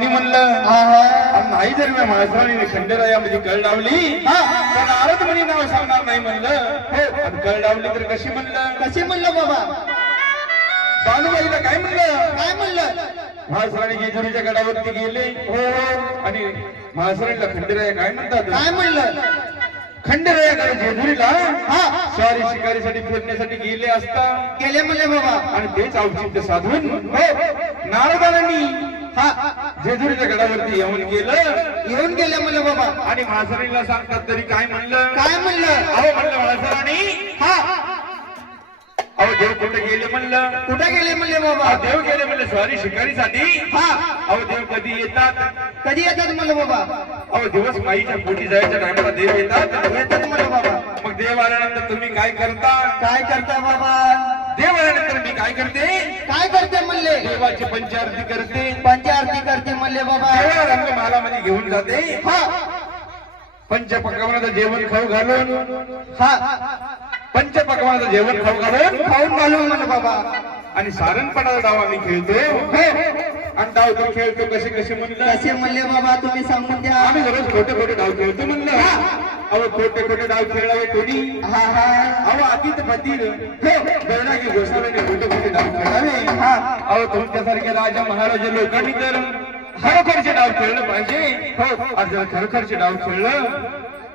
मानी म्हणलं हा हा आणि नाही जर मी माळसराणीने खंडेरायामध्ये कळ लावली हा. तर नारद म्हणे नाव सांगणार नाही म्हणलं. हो. कळ लावली तर कशी म्हणलं? कशी म्हणलं बाबा? बालूबाईला काय म्हणलं? काय म्हणलं? महासराणी जेजुरीच्या गडावरती गेले. हो. आणि महासराणीला खंडेराया काय म्हणतात? काय म्हणलं? खंडेरायाकडे जेजुरीला? हा. स्वारी शिकारीसाठी फिरण्यासाठी गेले असता. गेले म्हणले बाबा. आणि तेच औचित्य साधून हो. नारदांनी जेजुरीच्या गडावरती येऊन गेलं. येऊन गेले म्हणले बाबा. आणि महासराणीला सांगतात तरी काय म्हणलं? काय म्हणलं? अहो म्हणलं महासराणी हा. अहो देव कुठे गेले म्हणलं? कुठे गेले म्हणले अहो, बाबा देव गेले म्हणलं स्वारी शिकारीसाठी. हा. अहो देव कधी येतात? कधी येतात म्हणलं बाबा? अहो दिवस माईच्या पोटी जायच्या टायमाला देव येतात? येतात म्हणलं बाबा. मग देव आल्यानंतर तुम्ही काय करता? काय करता बाबा? देव आल्यानंतर मी काय करते? काय करते म्हणले देवाची पंचारती करते. पंचारती करते म्हणले बाबा. देवाला रंगमालामध्ये घेऊन जाते. हा. पंचपक्वानाचं जेवण खाऊ घालून. हा. पंचपक्वानाचं जेवण खाऊ घालून. खाऊन घालून म्हणलं बाबा. आणि सारणपणाचा डाव आम्ही खेळतो आणि डाव तर खेळतो कसे कसे म्हणलं? कसे म्हणले बाबा तुम्ही सांगून द्या. आम्ही दररोज खोटे खोटे डाव खेळतो म्हणलं. अहो खोटे खोटे डाव खेळावे कोणी? हा हा. अहो अतीत पतीर बैरागी गोसाव्याने खोटे खोटे डाव खेळावे. हा. अहो तुमच्यासारखे राजा महाराजा लोकांनी तर खरोखरचे डाव खेळलं पाहिजे. हो आणि जर खरोखरचे डाव खेळलं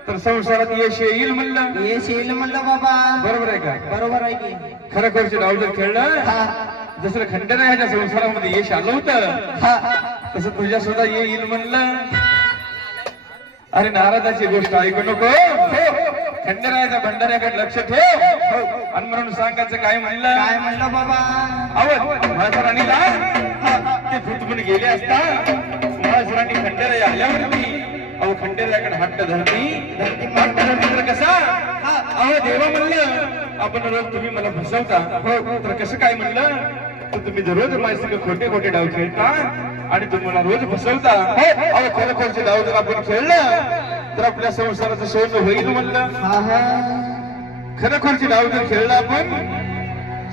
तर संसारात यश येईल म्हणलं. ये शेल म्हणलं बाबा. बरोबर आहे का? बरोबर आहे की. खरोखरचे डाव जर खेळलं जसं खंडरायाच्या संसारामध्ये यश आलं होतं. तसं तुझ्या सुद्धा येईल म्हणलं. अरे नारदाची गोष्ट ऐकू नको. खंडरायाच्या भंडाऱ्याकडे लक्ष ठेव. आणि म्हणून सांगायचं काय म्हणलं? काय म्हणलं बाबा? अवध महासराणीला ते भूतमन गेले असता. महासराणी खंडेराय आल्यावरती अहो खंडेरायाकडे हट्ट धरती. हट्ट धरती तर कसा? अहो देवा म्हणलं आपण रोज तुम्ही मला फसवता. हो तर कसं काय म्हणलं? तर तुम्ही दररोज माझ्या खोटे खोटे डाव खेळता आणि तुम्ही मला रोज फसवता अहो खरोखरचे डाव जर आपण खेळलं तर आपल्या संसाराचं सोनं होईल म्हणलं. हा हा खरोखरचे डाव जर खेळलं आपण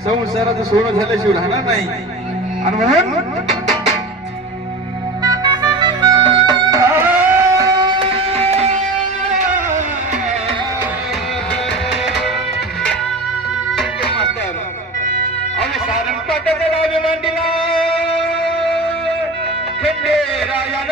संसाराचं सोनं झाल्याशिवाय राहणार नाही. आणि म्हणून பட்டதலாவி மண்டிலா கண்டேராயன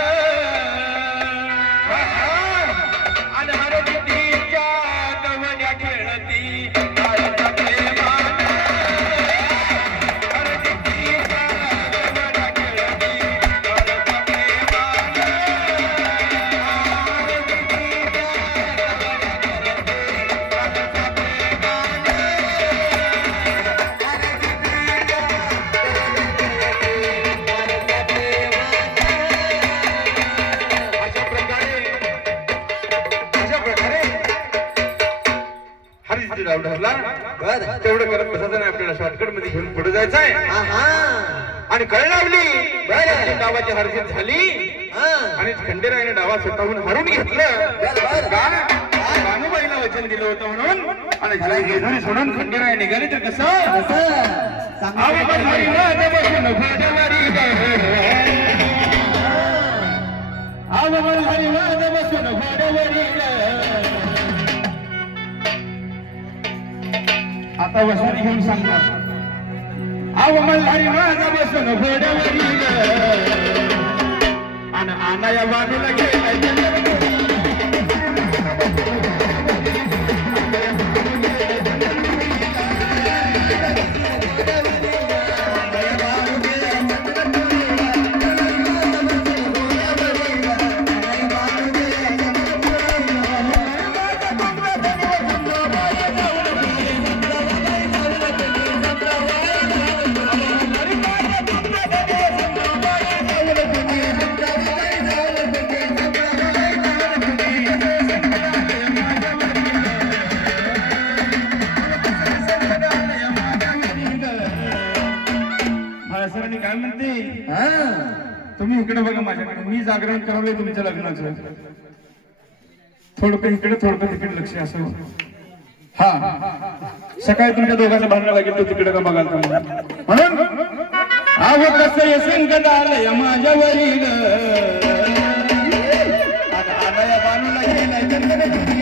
हरिजी डाव ठरला तेवढं करत बसायचं नाही आपल्याला शॉर्टकटमध्ये घेऊन पुढे जायचं आहे हा हा. आणि कळ लावली. डावाची हरजीत झाली. आणि खंडेरायाने डावा स्वतःहून हरून घेतलं. का? कानुबाईला वचन दिलं होतं म्हणून. आणि त्याला जेजुरी सोडून खंडेराय निघाले तर कसं? आवा बसून घोडवारी आता वसारी घेऊन सांगतात आव मल्हारी माझा बसून घोड्यावरी आणि आणाया बाजूला गेला बायकोनी काय म्हणते? तुम्ही इकडे बघा माझ्याकडे. मी जागरण करावलंय तुमच्या लग्नाचं. थोडक इकडे थोडक तिकडे लक्ष असं. हा. सकाळी तुमच्या दोघांचं भांडण लागेल तो तिकडे का बघाल म्हणून आग कस हे संकट आलंय माझ्या वरील आता आलया बाणूला गेलाय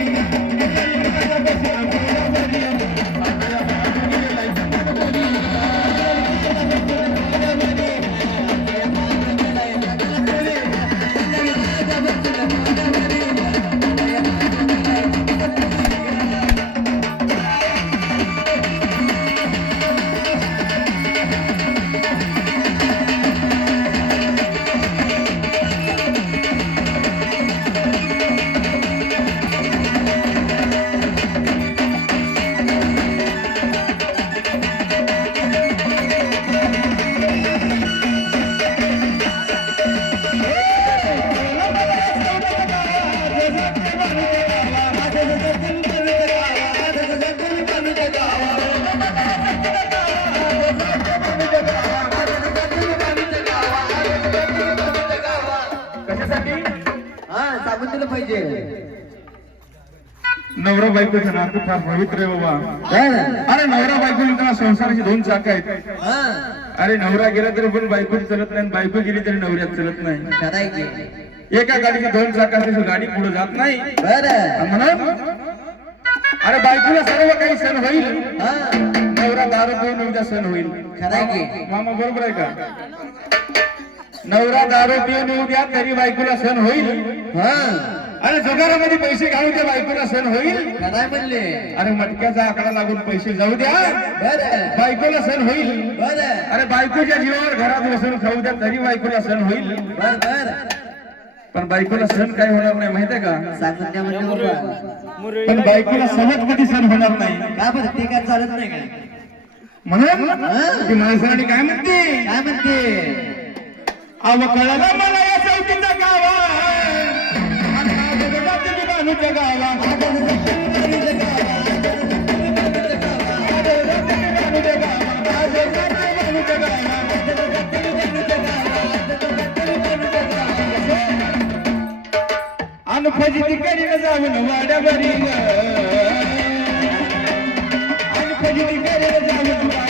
दिलं पाहिजे. नवरा बायकोचं नातं फार पवित्र आहे बाबा. अरे नवरा बायको त्यांना संसाराची दोन चाक आहेत. हा. अरे नवरा गेला तरी पण बायको चलत नाही बायको गेली तरी नवऱ्यात चलत नाही. एका गाडीची दोन चाक असल्याची गाडी पुढे जात नाही. म्हणून अरे बायकोला सर्व काही सण होईल. हा. नवरा दारू पिऊन उद्या सण होईल. मामा बरोबर आहे का? नवरा दारू पिऊन येऊ द्या तरी बायकोला सण होईल. हा. अरे जुगारामध्ये पैसे घालू द्या बायकोला सण होईल? खरंय म्हणले. अरे मटक्याचा आकडा लागून पैसे जाऊ द्या. बर. बायकोला सण होईल. बर. अरे बायकोच्या जीवावर घरात बसून खाऊ द्या तरी बायकोला सण होईल. बर बर. पण बायकोला सण काय होणार नाही माहितीये का? पण बायकोला सहज कधी सण होणार नाही? का बरं? ते काय चालत नाही का? म्हणून? ती माणसाने काय म्हणते? काय म्हणते? अवकळलं मला या चौकीचा गावा आता बानूच्या गावा आता करीन जाऊन वाड्यावरी करीन जाऊन वाड्या